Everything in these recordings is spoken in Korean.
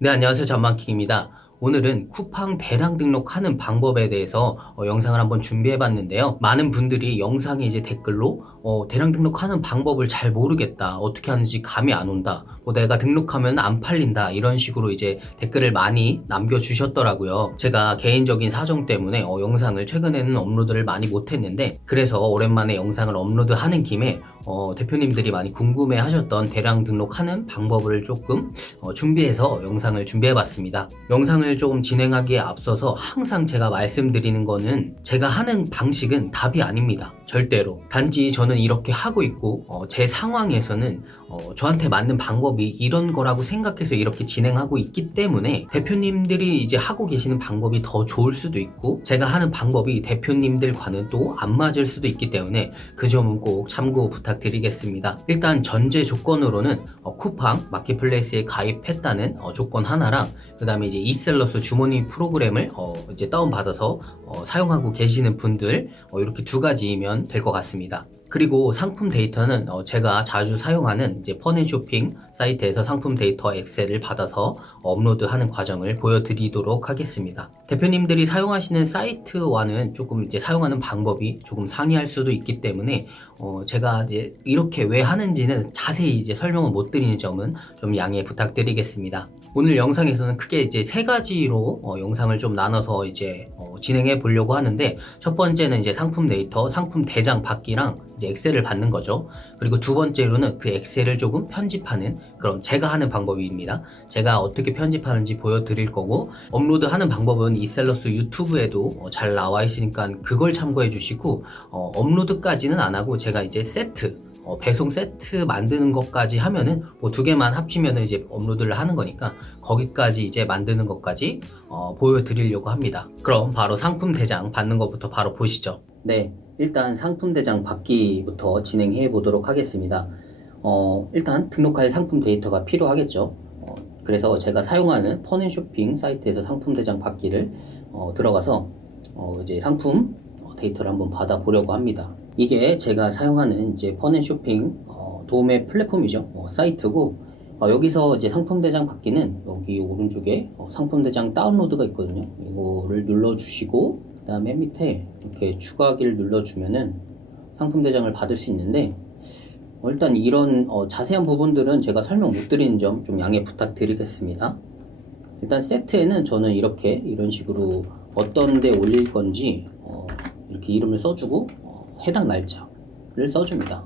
네, 안녕하세요. 전망킹입니다. 오늘은 쿠팡 대량 등록하는 방법에 대해서 영상을 한번 준비해 봤는데요. 많은 분들이 영상에 이제 댓글로 대량 등록하는 방법을 잘 모르겠다. 어떻게 하는지 감이 안 온다. 내가 등록하면 안 팔린다. 이런 식으로 이제 댓글을 많이 남겨주셨더라고요. 제가 개인적인 사정 때문에 영상을 최근에는 업로드를 많이 못했는데, 그래서 오랜만에 영상을 업로드하는 김에 대표님들이 많이 궁금해 하셨던 대량 등록하는 방법을 조금 준비해서 영상을 준비해봤습니다. 영상을 조금 진행하기에 앞서서 항상 제가 말씀드리는 거는, 제가 하는 방식은 답이 아닙니다. 절대로. 단지 저는 이렇게 하고 있고 제 상황에서는 저한테 맞는 방법이 이런 거라고 생각해서 이렇게 진행하고 있기 때문에, 대표님들이 이제 하고 계시는 방법이 더 좋을 수도 있고 제가 하는 방법이 대표님들과는 또 안 맞을 수도 있기 때문에 그 점은 꼭 참고 부탁드리겠습니다. 일단 전제 조건으로는 쿠팡 마켓플레이스에 가입했다는 조건 하나랑, 그 다음에 이제 이셀러스 주머니 프로그램을 이제 다운받아서 사용하고 계시는 분들, 이렇게 두 가지이면 될 것 같습니다. 그리고 상품 데이터는 제가 자주 사용하는 이제 펀앤쇼핑 사이트에서 상품 데이터 엑셀을 받아서 업로드하는 과정을 보여드리도록 하겠습니다. 대표님들이 사용하시는 사이트와는 조금 이제 사용하는 방법이 조금 상이할 수도 있기 때문에 제가 이제 이렇게 왜 하는지는 자세히 이제 설명을 못 드리는 점은 좀 양해 부탁드리겠습니다. 오늘 영상에서는 크게 이제 세 가지로 영상을 좀 나눠서 이제 진행해 보려고 하는데, 첫 번째는 이제 상품 데이터, 상품 대장 받기랑 이제 엑셀을 받는 거죠. 그리고 두 번째로는 그 엑셀을 조금 편집하는 그런 제가 하는 방법입니다. 제가 어떻게 편집하는지 보여드릴 거고, 업로드하는 방법은 이셀러스 유튜브에도 잘 나와 있으니까 그걸 참고해 주시고, 업로드까지는 안 하고 제가 이제 세트, 배송 세트 만드는 것까지 하면은 뭐 두 개만 합치면은 이제 업로드를 하는 거니까, 거기까지 이제 만드는 것까지 보여드리려고 합니다. 그럼 바로 상품 대장 받는 것부터 바로 보시죠. 네, 일단 상품 대장 받기부터 진행해 보도록 하겠습니다. 일단 등록할 상품 데이터가 필요하겠죠. 그래서 제가 사용하는 펀앤쇼핑 사이트에서 상품 대장 받기를 들어가서 이제 상품 데이터를 한번 받아 보려고 합니다. 이게 제가 사용하는 이제 펀앤쇼핑 도매 플랫폼이죠. 사이트고, 여기서 이제 상품 대장 받기는 여기 오른쪽에 상품 대장 다운로드가 있거든요. 이거를 눌러주시고, 그 다음에 밑에 이렇게 추가하기를 눌러주면은 상품 대장을 받을 수 있는데, 일단 이런 자세한 부분들은 제가 설명 못 드리는 점 좀 양해 부탁드리겠습니다. 일단 세트에는 저는 이렇게 이런 식으로 어떤 데 올릴 건지 이렇게 이름을 써주고 해당 날짜를 써줍니다.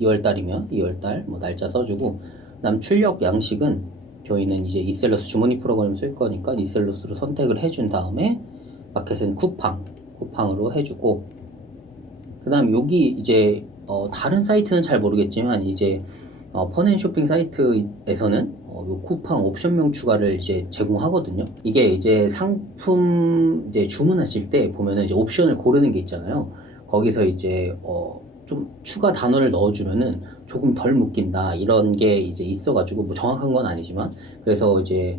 2월달이면 2월달 날짜 써주고, 그 다음 출력 양식은 저희는 이제 이셀러스 주머니 프로그램을 쓸 거니까 이셀러스로 선택을 해준 다음에, 마켓은 쿠팡으로 해주고, 그 다음 여기 이제 다른 사이트는 잘 모르겠지만 이제 펀앤쇼핑 사이트에서는 요 쿠팡 옵션명 추가를 이제 제공하거든요. 이게 이제 상품 이제 주문하실 때 보면은 이제 옵션을 고르는 게 있잖아요. 거기서 이제 좀 추가 단어를 넣어주면은 조금 덜 묶인다, 이런 게 이제 있어가지고, 뭐 정확한 건 아니지만, 그래서 이제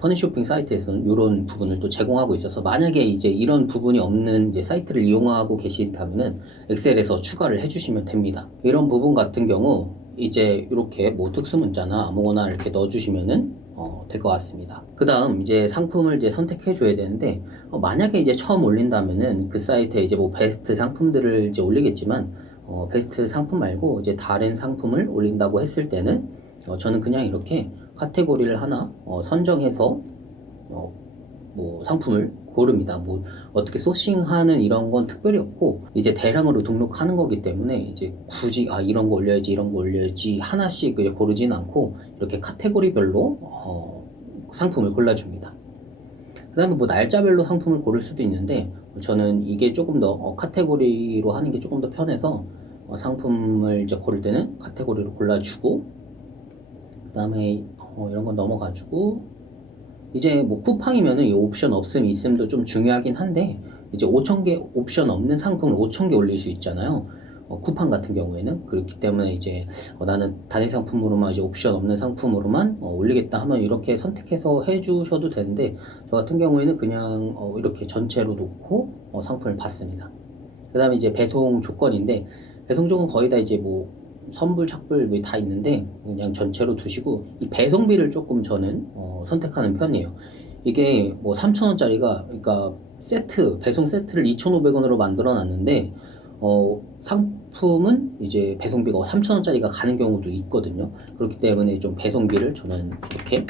펀앤쇼핑 사이트에서는 이런 부분을 또 제공하고 있어서, 만약에 이제 이런 부분이 없는 이제 사이트를 이용하고 계시다면은 엑셀에서 추가를 해주시면 됩니다. 이런 부분 같은 경우 이제 이렇게 뭐 특수 문자나 아무거나 이렇게 넣어주시면은 될 것 같습니다. 그 다음 이제 상품을 이제 선택해 줘야 되는데, 만약에 이제 처음 올린다면은 그 사이트에 이제 뭐 베스트 상품들을 이제 올리겠지만, 베스트 상품 말고 이제 다른 상품을 올린다고 했을 때는 저는 그냥 이렇게 카테고리를 하나 선정해서 뭐 상품을 고릅니다. 뭐 어떻게 소싱하는 이런 건 특별히 없고, 이제 대량으로 등록하는 거기 때문에 이제 굳이 이런 거 올려야지 이런 거 올려야지 하나씩 그냥 고르진 않고, 이렇게 카테고리별로 상품을 골라줍니다. 그 다음에 뭐 날짜별로 상품을 고를 수도 있는데, 저는 이게 조금 더 카테고리로 하는 게 조금 더 편해서 상품을 이제 고를 때는 카테고리로 골라주고, 그 다음에 이런 건 넘어가지고, 이제 뭐 쿠팡이면은 이 옵션 없음 있음도 좀 중요하긴 한데, 이제 5,000개 옵션 없는 상품을 5,000개 올릴 수 있잖아요. 쿠팡 같은 경우에는. 그렇기 때문에 이제 나는 단일 상품으로만, 이제 옵션 없는 상품으로만 올리겠다 하면 이렇게 선택해서 해주셔도 되는데, 저 같은 경우에는 그냥 이렇게 전체로 놓고 상품을 받습니다. 그 다음에 이제 배송 조건인데, 배송 조건 거의 다 이제 뭐 선불, 착불 뭐 다 있는데 그냥 전체로 두시고 이 배송비를 조금 저는 선택하는 편이에요. 이게 뭐 3,000원짜리가 그러니까 세트 배송 세트를 2,500원으로 만들어 놨는데 상품은 이제 배송비가 3,000원짜리가 가는 경우도 있거든요. 그렇기 때문에 좀 배송비를 저는 이렇게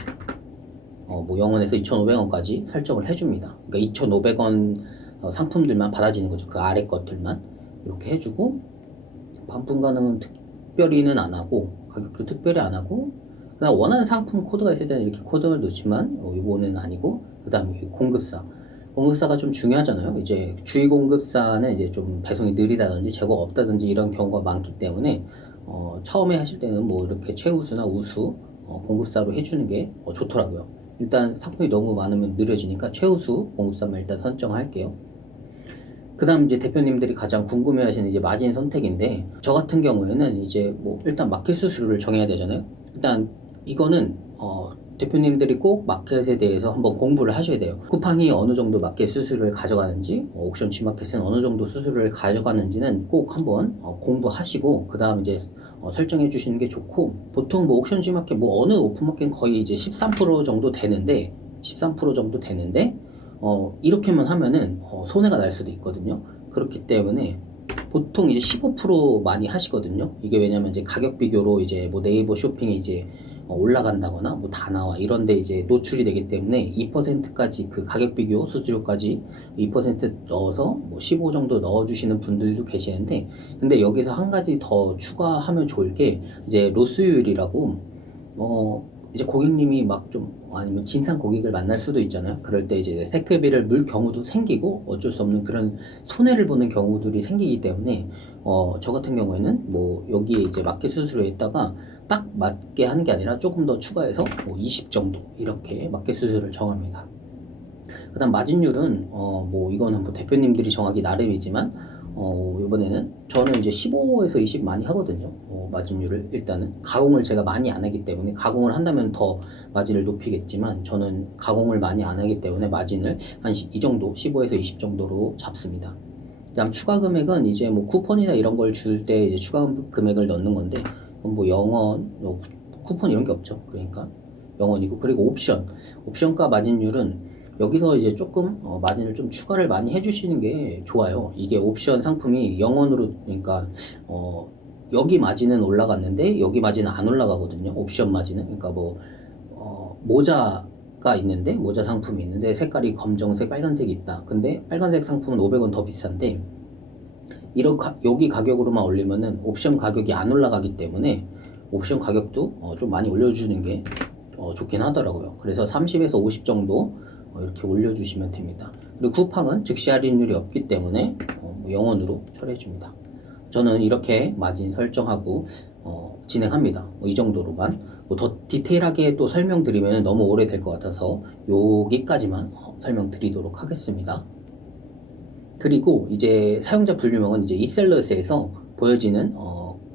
뭐 0원에서 2,500원까지 설정을 해줍니다. 그러니까 2,500원 상품들만 받아지는 거죠. 그 아래 것들만 이렇게 해주고 반품 가능은 특별히는 안 하고 가격도 특별히 안 하고 그다음 원하는 상품 코드가 있을 때는 이렇게 코드를 넣지만 이거는 아니고 그다음에 공급사가 좀 중요하잖아요. 이제 주위 공급사는 이제 좀 배송이 느리다든지 재고가 없다든지 이런 경우가 많기 때문에 처음에 하실 때는 뭐 이렇게 최우수나 우수 공급사로 해주는 게 좋더라고요. 일단 상품이 너무 많으면 느려지니까 최우수 공급사만 일단 선정할게요. 그 다음 이제 대표님들이 가장 궁금해 하시는 이제 마진 선택인데, 저 같은 경우에는 이제 뭐 일단 마켓 수수료를 정해야 되잖아요. 일단 이거는 대표님들이 꼭 마켓에 대해서 한번 공부를 하셔야 돼요. 쿠팡이 어느 정도 마켓 수수료를 가져가는지, 옥션 G마켓은 어느 정도 수수료를 가져가는지는 꼭 한번 공부하시고 그 다음 이제 설정해 주시는 게 좋고, 보통 뭐 옥션 G마켓 뭐 어느 오픈마켓은 거의 이제 13% 정도 되는데 이렇게만 하면은 손해가 날 수도 있거든요. 그렇기 때문에 보통 이제 15% 많이 하시거든요. 이게 왜냐면 이제 가격 비교로 이제 뭐 네이버 쇼핑이 이제 올라간다거나 뭐 다 나와 이런데 이제 노출이 되기 때문에 2%까지 그 가격 비교 수수료까지 2% 넣어서 뭐 15 정도 넣어주시는 분들도 계시는데, 근데 여기서 한 가지 더 추가하면 좋을 게 이제 로스율이라고 이제 고객님이 막 좀 아니면 진상 고객을 만날 수도 있잖아요. 그럴 때 이제 택배비를 물 경우도 생기고 어쩔 수 없는 그런 손해를 보는 경우들이 생기기 때문에 저 같은 경우에는 뭐 여기에 이제 마켓 수수료에다가 딱 맞게 하는 게 아니라 조금 더 추가해서 뭐 20 정도 이렇게 마켓 수수료를 정합니다. 그다음 마진율은 뭐 이거는 뭐 대표님들이 정하기 나름이지만 이번에는 저는 이제 15에서 20 많이 하거든요. 마진율을 일단은 가공을 제가 많이 안 하기 때문에, 가공을 한다면 더 마진을 높이겠지만 저는 가공을 많이 안 하기 때문에 마진을 한 이 정도 15에서 20 정도로 잡습니다. 그다음 추가 금액은 이제 뭐 쿠폰이나 이런 걸 줄 때 이제 추가 금액을 넣는 건데, 뭐 0원, 쿠폰 이런 게 없죠. 그러니까 0원이고, 그리고 옵션가 마진율은 여기서 이제 조금 마진을 좀 추가를 많이 해주시는 게 좋아요. 이게 옵션 상품이 0원으로, 그러니까 여기 마진은 올라갔는데 여기 마진은 안 올라가거든요. 옵션 마진은. 그러니까 뭐 모자가 있는데, 모자 상품이 있는데 색깔이 검정색, 빨간색이 있다. 근데 빨간색 상품은 500원 더 비싼데 여기 가격으로만 올리면은 옵션 가격이 안 올라가기 때문에 옵션 가격도 좀 많이 올려주는 게 좋긴 하더라고요. 그래서 30에서 50 정도 이렇게 올려주시면 됩니다. 그리고 쿠팡은 즉시 할인율이 없기 때문에 0원으로 처리해 줍니다. 저는 이렇게 마진 설정하고 진행합니다. 이 정도로만. 더 디테일하게 또 설명드리면 너무 오래 될 것 같아서 여기까지만 설명드리도록 하겠습니다. 그리고 이제 사용자 분류명은 이제 이셀러스에서 보여지는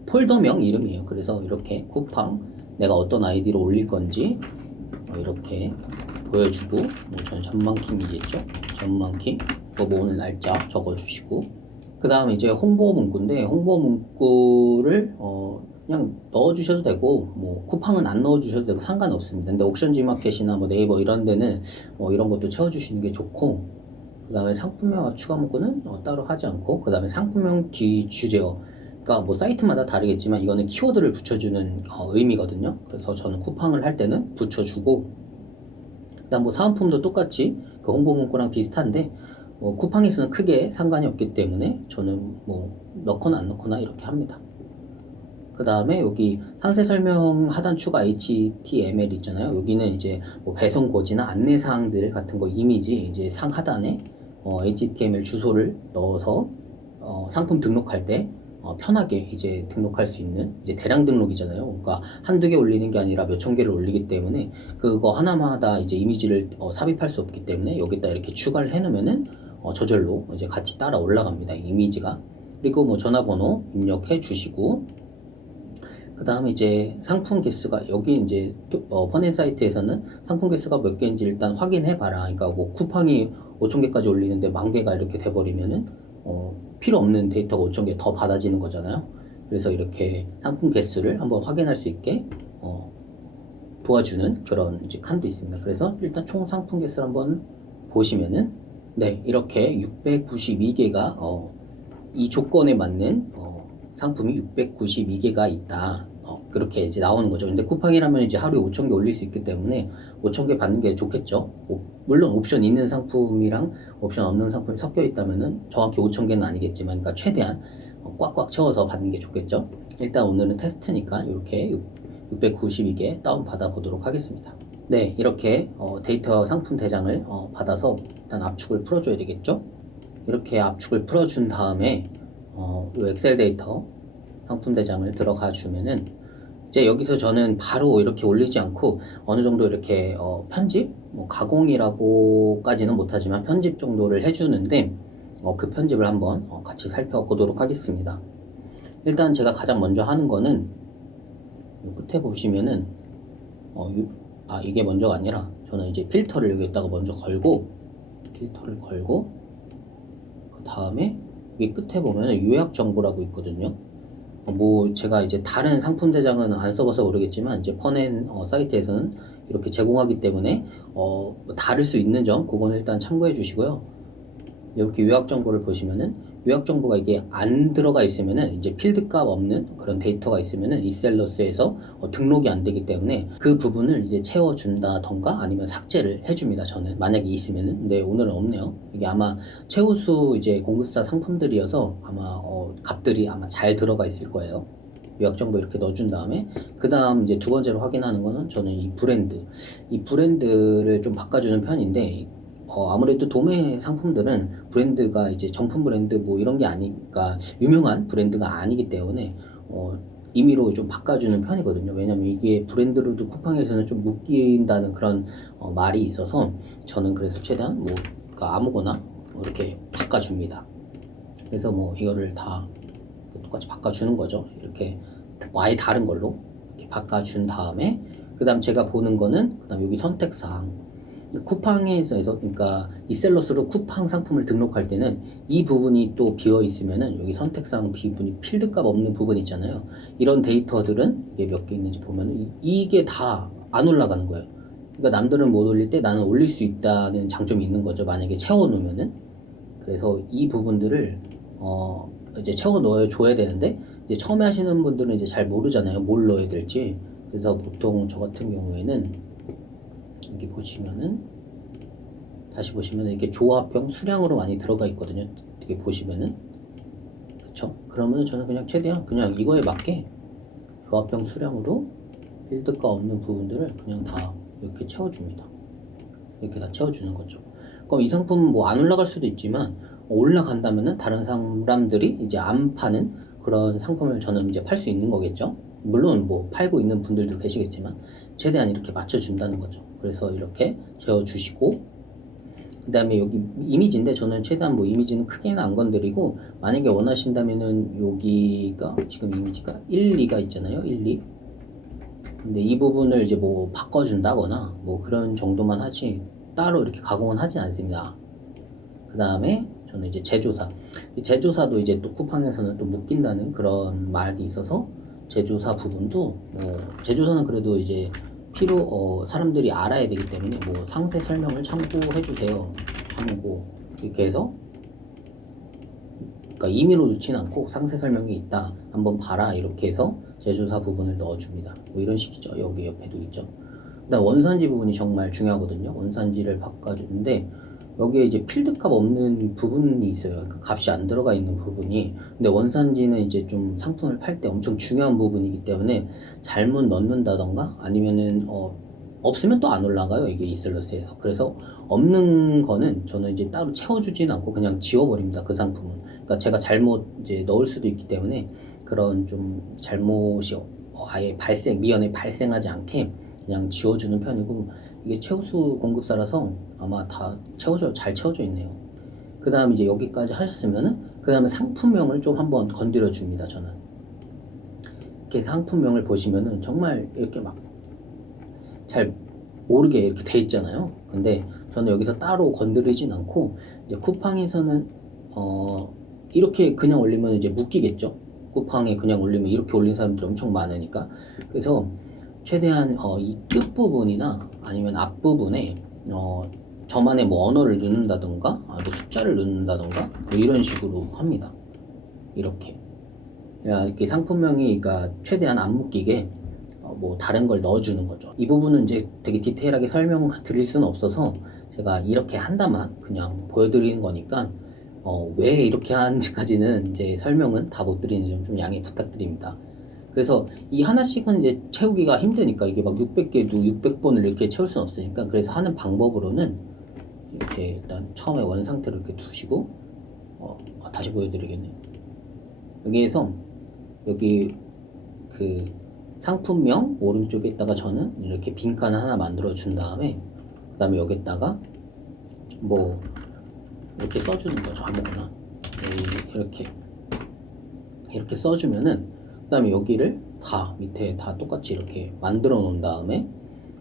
폴더명 이름이에요. 그래서 이렇게 쿠팡 내가 어떤 아이디로 올릴 건지 이렇게 보여주고, 뭐 저는 전망킹이겠죠. 전망킹 모으는 날짜 적어주시고, 그 다음에 이제 홍보 문구인데, 홍보 문구를 그냥 넣어주셔도 되고, 뭐 쿠팡은 안 넣어주셔도 되고 상관없습니다. 근데 옥션 G마켓이나 뭐 네이버 이런 데는 이런 것도 채워주시는 게 좋고, 그 다음에 상품명 추가 문구는 따로 하지 않고, 그 다음에 상품명 뒤 주제어, 그러니까 뭐 사이트마다 다르겠지만 이거는 키워드를 붙여주는 의미거든요. 그래서 저는 쿠팡을 할 때는 붙여주고, 그다음 뭐 사은품도 똑같이 그 홍보 문구랑 비슷한데 쿠팡에서는 크게 상관이 없기 때문에 저는 뭐 넣거나 안 넣거나 이렇게 합니다. 그 다음에 여기 상세 설명 하단 추가 HTML 있잖아요. 여기는 이제 뭐 배송 고지나 안내 사항들 같은 거 이미지 이제 상 하단에 HTML 주소를 넣어서 상품 등록할 때 편하게 이제 등록할 수 있는 이제 대량 등록이잖아요. 그러니까 한두 개 올리는 게 아니라 몇천 개를 올리기 때문에 그거 하나마다 이제 이미지를 삽입할 수 없기 때문에 여기다 이렇게 추가를 해 놓으면은 저절로 이제 같이 따라 올라갑니다. 이미지가. 그리고 뭐 전화번호 입력해 주시고, 그 다음에 이제 상품 개수가 여기 이제 퍼넨 사이트에서는 상품 개수가 몇 개인지 일단 확인해 봐라. 그러니까 뭐 쿠팡이 5,000개까지 올리는데 10,000개가 이렇게 돼버리면은 필요 없는 데이터가 5,000개 더 받아지는 거잖아요. 그래서 이렇게 상품 개수를 한번 확인할 수 있게 도와주는 그런 이제 칸도 있습니다. 그래서 일단 총 상품 개수를 한번 보시면은 네, 이렇게 692개가 이 조건에 맞는 상품이 692개가 있다. 그렇게 이제 나오는 거죠. 근데 쿠팡이라면 이제 하루에 5,000개 올릴 수 있기 때문에 5,000개 받는 게 좋겠죠. 물론 옵션 있는 상품이랑 옵션 없는 상품이 섞여 있다면은 정확히 5,000개는 아니겠지만, 그러니까 최대한 꽉꽉 채워서 받는 게 좋겠죠. 일단 오늘은 테스트니까 이렇게 692개 다운 받아 보도록 하겠습니다. 네, 이렇게 데이터 상품 대장을 받아서 일단 압축을 풀어줘야 되겠죠. 이렇게 압축을 풀어준 다음에 이 엑셀 데이터 상품 대장을 들어가 주면은 이제 여기서 저는 바로 이렇게 올리지 않고 어느 정도 이렇게 편집, 가공이라고까지는 못하지만 편집 정도를 해주는데 그 편집을 한번 같이 살펴보도록 하겠습니다. 일단 제가 가장 먼저 하는 거는 끝에 보시면은 이게 먼저가 아니라 저는 이제 필터를 여기다가 먼저 걸고 필터를 걸고 그 다음에 여기 끝에 보면은 요약 정보라고 있거든요. 뭐 제가 이제 다른 상품 대장은 안 써봐서 모르겠지만 이제 펀앤 사이트에서는 이렇게 제공하기 때문에 다를 수 있는 점 그거는 일단 참고해 주시고요. 이렇게 요약 정보를 보시면은 요약 정보가 이게 안 들어가 있으면은 이제 필드 값 없는 그런 데이터가 있으면은 이셀러스에서 등록이 안 되기 때문에 그 부분을 이제 채워준다던가 아니면 삭제를 해줍니다. 저는 만약에 있으면은. 근데 오늘은 없네요. 이게 아마 최우수 이제 공급사 상품들이어서 아마 값들이 아마 잘 들어가 있을 거예요. 요약 정보 이렇게 넣어준 다음에 그 다음 이제 두 번째로 확인하는 거는 저는 이 브랜드를 좀 바꿔주는 편인데 아무래도 도매 상품들은 브랜드가 이제 정품 브랜드 뭐 이런 게 아니니까 유명한 브랜드가 아니기 때문에 임의로 좀 바꿔주는 편이거든요. 왜냐면 이게 브랜드로도 쿠팡에서는 좀 묶인다는 그런 말이 있어서 저는 그래서 최대한 그러니까 아무거나 이렇게 바꿔줍니다. 그래서 이거를 다 똑같이 바꿔주는 거죠. 이렇게 아예 다른 걸로 이렇게 바꿔준 다음에 그 다음 제가 보는 거는 그 다음 여기 선택사항 쿠팡에서 그러니까 이셀러스로 쿠팡 상품을 등록할 때는 이 부분이 또 비어 있으면은 여기 선택사항 부분이 필드값 없는 부분 있잖아요. 이런 데이터들은 이게 몇 개 있는지 보면은 이게 다 안 올라가는 거예요. 그러니까 남들은 못 올릴 때 나는 올릴 수 있다는 장점이 있는 거죠. 만약에 채워 놓으면은. 그래서 이 부분들을 이제 채워 넣어 줘야 되는데 이제 처음에 하시는 분들은 이제 잘 모르잖아요. 뭘 넣어야 될지. 그래서 보통 저 같은 경우에는 여기 보시면은 다시 보시면은 이게 조합형 수량으로 많이 들어가 있거든요. 이렇게 보시면은 그쵸? 그러면은 저는 그냥 최대한 그냥 이거에 맞게 조합형 수량으로 필드가 없는 부분들을 그냥 다 이렇게 채워줍니다. 이렇게 다 채워주는 거죠. 그럼 이 상품 안 올라갈 수도 있지만 올라간다면은 다른 사람들이 이제 안 파는 그런 상품을 저는 이제 팔 수 있는 거겠죠. 물론 팔고 있는 분들도 계시겠지만 최대한 이렇게 맞춰준다는 거죠. 그래서 이렇게 재워주시고 그 다음에 여기 이미지인데 저는 최대한 이미지는 크게는 안 건드리고 만약에 원하신다면은 여기가 지금 이미지가 1, 2가 있잖아요. 1, 2 근데 이 부분을 이제 바꿔준다거나 그런 정도만 하지 따로 이렇게 가공은 하진 않습니다. 그 다음에 저는 이제 제조사도 이제 또 쿠팡에서는 또 묶인다는 그런 말이 있어서 제조사 부분도 제조사는 그래도 이제 사람들이 알아야 되기 때문에 상세 설명을 참고해 주세요. 참고 이렇게 해서 그러니까 임의로 넣지는 않고 상세 설명이 있다 한번 봐라 이렇게 해서 제조사 부분을 넣어줍니다. 이런 식이죠. 여기 옆에도 있죠. 그다음 원산지 부분이 정말 중요하거든요. 원산지를 바꿔주는데 여기에 이제 필드값 없는 부분이 있어요. 그 값이 안 들어가 있는 부분이. 근데 원산지는 이제 좀 상품을 팔 때 엄청 중요한 부분이기 때문에 잘못 넣는다던가 아니면은 없으면 또 안 올라가요. 이게 이셀러스에서. 그래서 없는 거는 저는 이제 따로 채워주지는 않고 그냥 지워버립니다. 그 상품은. 그러니까 제가 잘못 이제 넣을 수도 있기 때문에 그런 좀 잘못이 아예 미연에 발생하지 않게 그냥 지워주는 편이고 이게 최우수 공급사라서 아마 다 잘 채워져 있네요. 그 다음 이제 여기까지 하셨으면은 그 다음에 상품명을 좀 한번 건드려 줍니다. 저는 이렇게 상품명을 보시면은 정말 이렇게 잘 모르게 이렇게 돼 있잖아요. 근데 저는 여기서 따로 건드리진 않고 이제 쿠팡에서는 이렇게 그냥 올리면 이제 묶이겠죠. 쿠팡에 그냥 올리면 이렇게 올린 사람들이 엄청 많으니까. 그래서 최대한 이 끝부분이나 아니면 앞부분에 저만의 뭐 언어를 넣는다던가 또 숫자를 넣는다던가 뭐 이런 식으로 합니다. 이렇게 이렇게 상품명이 그러니까 최대한 안 묶이게 뭐 다른 걸 넣어주는 거죠. 이 부분은 이제 되게 디테일하게 설명 드릴 수는 없어서 제가 이렇게 한다만 그냥 보여드리는 거니까 왜 이렇게 하는지까지는 이제 설명은 다 못 드리는 점 좀 양해 부탁드립니다. 그래서 이 하나씩은 이제 채우기가 힘드니까 이게 막 600개도 600번을 이렇게 채울 수는 없으니까 그래서 하는 방법으로는 이렇게 일단 처음에 원 상태로 이렇게 두시고 다시 보여드리겠네요. 여기에서 여기 그 상품명 오른쪽에다가 저는 이렇게 빈칸을 하나 만들어 준 다음에 그 다음에 여기다가 뭐 이렇게 써주는 거죠. 아무거나 이렇게 써주면은 그 다음에 여기를 다 밑에 다 똑같이 이렇게 만들어 놓은 다음에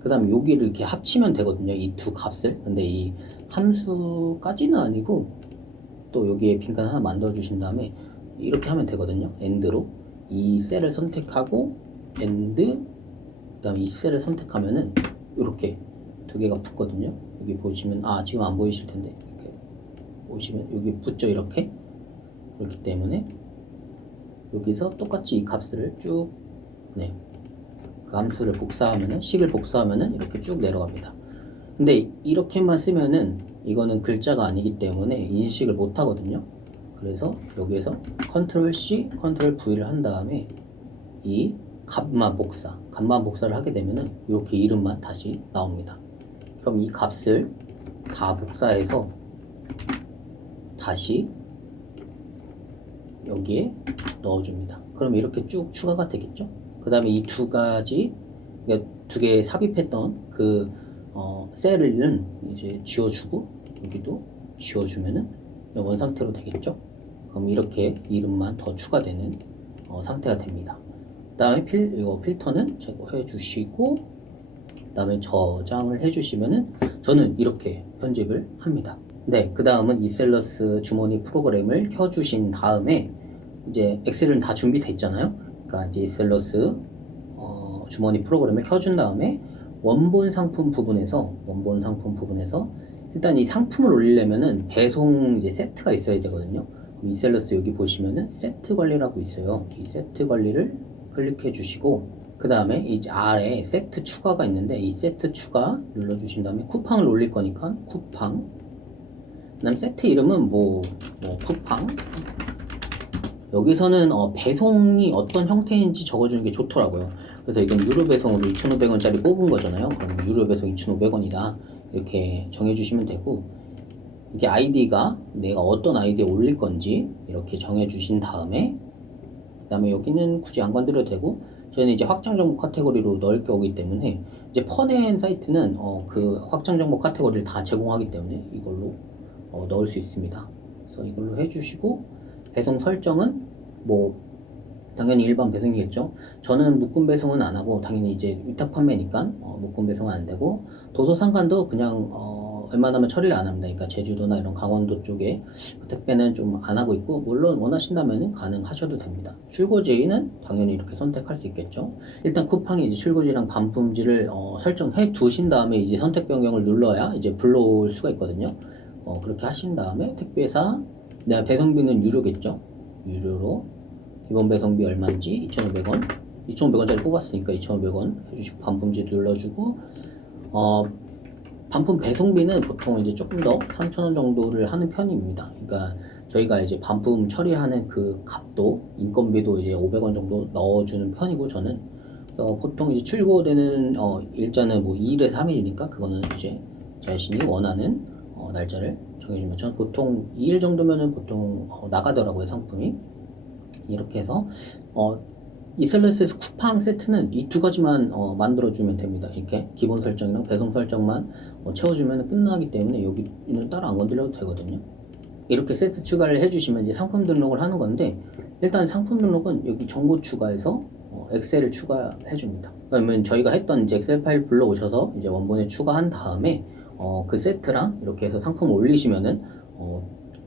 그 다음에 여기를 이렇게 합치면 되거든요. 이 두 값을. 근데 이 함수까지는 아니고 또 여기에 빈칸 하나 만들어 주신 다음에 이렇게 하면 되거든요. 엔드로 이 셀을 선택하고 엔드 그 다음에 이 셀을 선택하면은 이렇게 두 개가 붙거든요. 여기 보시면 지금 안 보이실 텐데 이렇게 보시면 여기 붙죠. 이렇게. 그렇기 때문에 여기서 똑같이 이 값을 쭉 그 함수를 복사하면은 식을 복사하면은 이렇게 쭉 내려갑니다. 근데 이렇게만 쓰면은 이거는 글자가 아니기 때문에 인식을 못 하거든요. 그래서 여기에서 컨트롤 C, 컨트롤 V를 한 다음에 이 값만 복사를 하게 되면은 이렇게 이름만 다시 나옵니다. 그럼 이 값을 다 복사해서 다시 여기에 넣어줍니다. 그럼 이렇게 쭉 추가가 되겠죠? 그 다음에 이 두 가지, 그러니까 두 개 삽입했던 그 셀은 이제 지워주고 여기도 지워주면은 원 상태로 되겠죠? 그럼 이렇게 이름만 더 추가되는 상태가 됩니다. 그 다음에 이거 필터는 제거해 주시고 그 다음에 저장을 해 주시면은 저는 이렇게 편집을 합니다. 네, 그 다음은 이셀러스 주머니 프로그램을 켜주신 다음에 이제 엑셀은 다 준비됐잖아요. 그러니까 이제 이셀러스 주머니 프로그램을 켜준 다음에 원본 상품 부분에서 일단 이 상품을 올리려면은 배송 이제 세트가 있어야 되거든요. 이셀러스 여기 보시면은 세트 관리라고 있어요. 이 세트 관리를 클릭해 주시고 그 다음에 이제 아래 세트 추가가 있는데 이 세트 추가 눌러 주신 다음에 쿠팡을 올릴 거니까 쿠팡 그 다음 세트 이름은 뭐 쿠팡 여기서는 배송이 어떤 형태인지 적어주는 게 좋더라고요. 그래서 이건 유료 배송으로 2,500원짜리 뽑은 거잖아요. 그럼 유료 배송 2,500원이다 이렇게 정해주시면 되고 이게 아이디가 내가 어떤 아이디에 올릴 건지 이렇게 정해주신 다음에 그 다음에 여기는 굳이 안 건드려도 되고 저희는 이제 확장 정보 카테고리로 넣을 거기 때문에 이제 퍼넨 사이트는 그 확장 정보 카테고리를 다 제공하기 때문에 이걸로 넣을 수 있습니다. 그래서 이걸로 해주시고 배송 설정은 뭐 당연히 일반 배송이겠죠. 저는 묶음 배송은 안 하고 당연히 이제 위탁 판매니까 묶음 배송은 안 되고 도서상관도 그냥 웬만하면 처리를 안 합니다. 그러니까 제주도나 이런 강원도 쪽에 택배는 좀 안 하고 있고 물론 원하신다면 가능하셔도 됩니다. 출고지는 당연히 이렇게 선택할 수 있겠죠. 일단 쿠팡에 이제 출고지랑 반품지를 설정해 두신 다음에 이제 선택 변경을 눌러야 이제 불러올 수가 있거든요. 그렇게 하신 다음에 택배사 배송비는 유료겠죠. 유료로 기본 배송비 얼마인지 2,500원 2,500원짜리 뽑았으니까 2,500원 해주시고 반품지 눌러주고 반품 배송비는 보통 이제 조금 더 3,000원 정도를 하는 편입니다. 그러니까 저희가 이제 반품 처리하는 그 값도 인건비도 이제 500원 정도 넣어주는 편이고 저는 보통 이제 출고되는 일자는 뭐 2일에서 3일이니까 그거는 이제 자신이 원하는 날짜를 정해주면 저는 보통 2일 정도면은 보통 나가더라고요 상품이. 이렇게 해서 이셀러스에서 쿠팡 세트는 이 두 가지만 만들어주면 됩니다. 이렇게 기본 설정이랑 배송 설정만 채워주면 끝나기 때문에 여기는 따로 안 건드려도 되거든요. 이렇게 세트 추가를 해주시면 이제 상품 등록을 하는 건데 일단 상품 등록은 여기 정보 추가해서 엑셀을 추가해줍니다. 그러면 저희가 했던 이제 엑셀 파일 불러오셔서 이제 원본에 추가한 다음에 그 세트랑 이렇게 해서 상품 올리시면은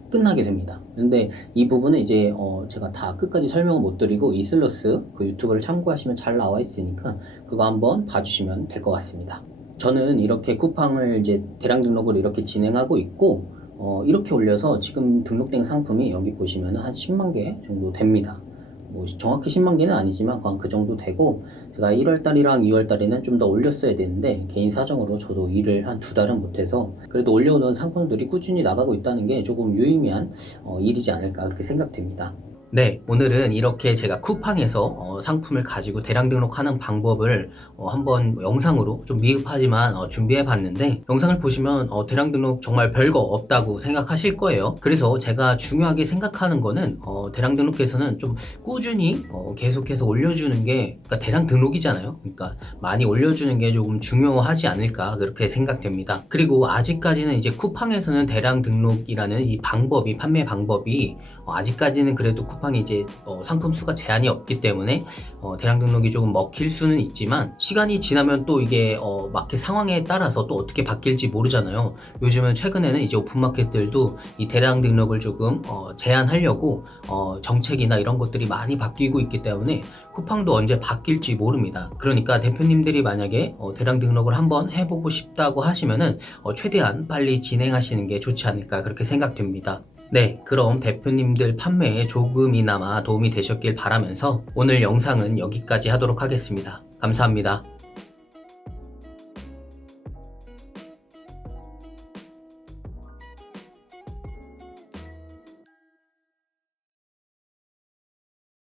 끝나게 됩니다. 근데 이 부분은 이제 제가 다 끝까지 설명을 못 드리고 이슬러스 그 유튜브를 참고하시면 잘 나와 있으니까 그거 한번 봐주시면 될 것 같습니다. 저는 이렇게 쿠팡을 이제 대량 등록을 이렇게 진행하고 있고 이렇게 올려서 지금 등록된 상품이 여기 보시면 한 10만 개 정도 됩니다. 뭐 정확히 10만 개는 아니지만 그 정도 되고, 제가 1월 달이랑 2월 달에는 좀 더 올렸어야 되는데 개인 사정으로 저도 일을 한 2달은 못해서 그래도 올려놓은 상품들이 꾸준히 나가고 있다는 게 조금 유의미한 일이지 않을까 그렇게 생각됩니다. 네, 오늘은 이렇게 제가 쿠팡에서 상품을 가지고 대량 등록하는 방법을 한번 영상으로 좀 미흡하지만 준비해 봤는데, 영상을 보시면 대량 등록 정말 별거 없다고 생각하실 거예요. 그래서 제가 중요하게 생각하는 거는 대량 등록에서는 좀 꾸준히 계속해서 올려주는 게, 그러니까 대량 등록이잖아요. 그러니까 많이 올려주는 게 조금 중요하지 않을까 그렇게 생각됩니다. 그리고 아직까지는 이제 쿠팡에서는 대량 등록이라는 이 방법이, 판매 방법이 아직까지는 그래도 쿠팡이 이제 상품 수가 제한이 없기 때문에 대량 등록이 조금 먹힐 수는 있지만, 시간이 지나면 또 이게 마켓 상황에 따라서 또 어떻게 바뀔지 모르잖아요. 요즘은 최근에는 이제 오픈마켓들도 이 대량 등록을 조금 제한하려고 정책이나 이런 것들이 많이 바뀌고 있기 때문에 쿠팡도 언제 바뀔지 모릅니다. 그러니까 대표님들이 만약에 대량 등록을 한번 해보고 싶다고 하시면은 최대한 빨리 진행하시는 게 좋지 않을까 그렇게 생각됩니다. 네, 그럼 대표님들 판매에 조금이나마 도움이 되셨길 바라면서 오늘 영상은 여기까지 하도록 하겠습니다. 감사합니다.